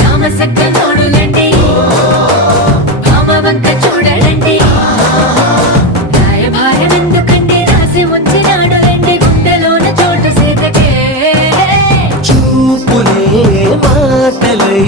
రామసక్క నోడులండి భామవంక చూడలండి రాయభారం ఎందుకండి రాసి ఉంచినాడు రండి గుండెలోన చోటు సీతకే చూపులే మాటలై